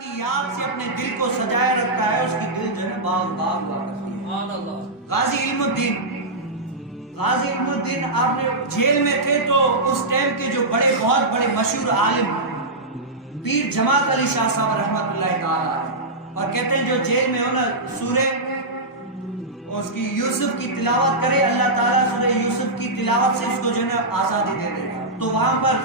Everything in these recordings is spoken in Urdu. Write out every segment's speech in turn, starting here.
کی یاد سے اپنے دل کو سجائے رکھتا ہے، اس کی دل جو ہے باغ باغ ہوا کرتی ہے۔ غازی علم الدین آپ نے جیل میں تھے تو اس ٹائم کے جو بہت بڑے مشہور عالم پیر جماعت علی شاہ صاحب رحمت اللہ تعالی، اور کہتے ہیں جو جیل میں ہو نا سورہ اس کی یوسف کی تلاوت کرے، اللہ تعالیٰ سورہ یوسف کی تلاوت سے اس کو جو ہے آزادی دے دے گا۔ تو وہاں پر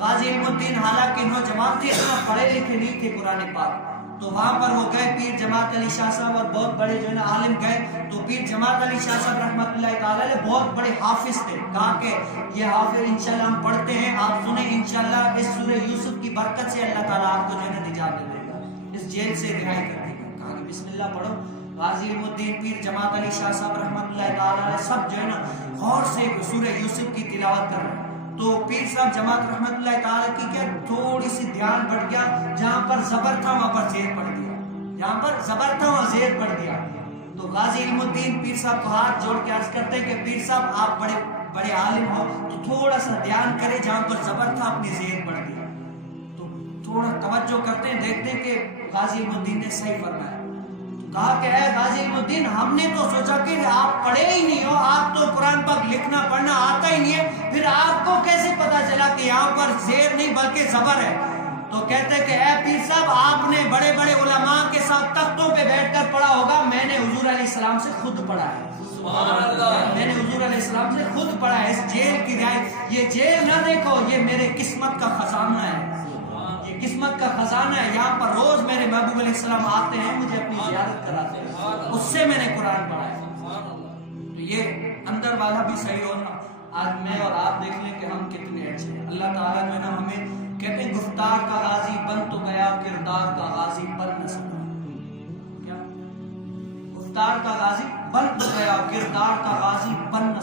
غازی علم الدین حالانکہ نوجوان تھے، اتنا پڑھے لکھے نہیں تھے قرآن پاک، تو وہاں پر وہ گئے پیر جماعت علی شاہ صاحب اور بہت بڑے جو ہے نا عالم گئے، تو پیر جماعت علی شاہ صاحب رحمت اللہ تعالی بہت بڑے حافظ تھے، کہا کہ یہ حافظ انشاءاللہ ہم پڑھتے ہیں، آپ سنیں انشاءاللہ اس سورہ یوسف کی برکت سے اللہ تعالیٰ آپ کو جو ہے نا نجات دے دے گا، اس جیل سے رہائی کر دے گا۔ کہا کہ بسم اللہ پڑھو۔ غازی علم الدین پیر جماعت علی شاہ صاحب رحمت اللہ تعالی سب جو ہے نا غور سے سورہ یوسف کی تلاوت کر رہے ہیں، تو پیر صاحب جماعت رحمت اللہ تعالی کی کیا تھوڑی سی دھیان بڑھ گیا، جہاں پر زبر تھا وہاں پر زیر پڑ گیا، جہاں پر زبر تھا وہاں زیر پڑ گیا۔ تو غازی علم الدین پیر صاحب کو ہاتھ جوڑ کے عرض کرتے ہیں کہ پیر صاحب آپ بڑے عالم ہو تو تھوڑا سا دھیان کرے، جہاں پر زبر تھا اپنی زیر پڑ گیا، تو تھوڑا توجہ کرتے ہیں، دیکھتے ہیں کہ غازی علم الدین نے صحیح فرمایا۔ کہا کہ اے غازی علم الدین، ہم نے تو سوچا کہ آپ پڑھے ہی نہیں ہو، آپ تو قرآن پاک لکھنا پڑھنا آتا ہی نہیں ہے، پھر آپ کو کیسے پتا چلا کہ یہاں پر زیر نہیں بلکہ زبر ہے؟ تو کہتے کہ اے پیر صاحب، آپ نے بڑے بڑے علماء کے ساتھ تختوں پہ بیٹھ کر پڑھا ہوگا، میں نے حضور علیہ السلام سے خود پڑھا ہے، میں نے حضور علیہ السلام سے خود پڑھا ہے۔ اس جیل کی رعایت، یہ جیل نہ دیکھو، یہ میرے قسمت کا خزانہ ہے، قسمت کا خزانہ ہے، یہاں پر روز میرے محبوب علیہ السلام آتے ہیں، مجھے اپنی زیارت کراتے ہیں، اس سے میں نے قرآن پڑھا ہے۔ تو یہ اندر والا بھی صحیح ہونا، آج میں اور آپ دیکھ لیں کہ ہم کتنے اچھے ہیں۔ اللہ تعالیٰ جو ہے نا ہمیں کہتے ہیں گفتار کا غازی بن تو گیا، کردار کا غازی بن نہ سکا۔ کیا گفتار کا غازی بن تو گیا، کردار کا غازی بن نہ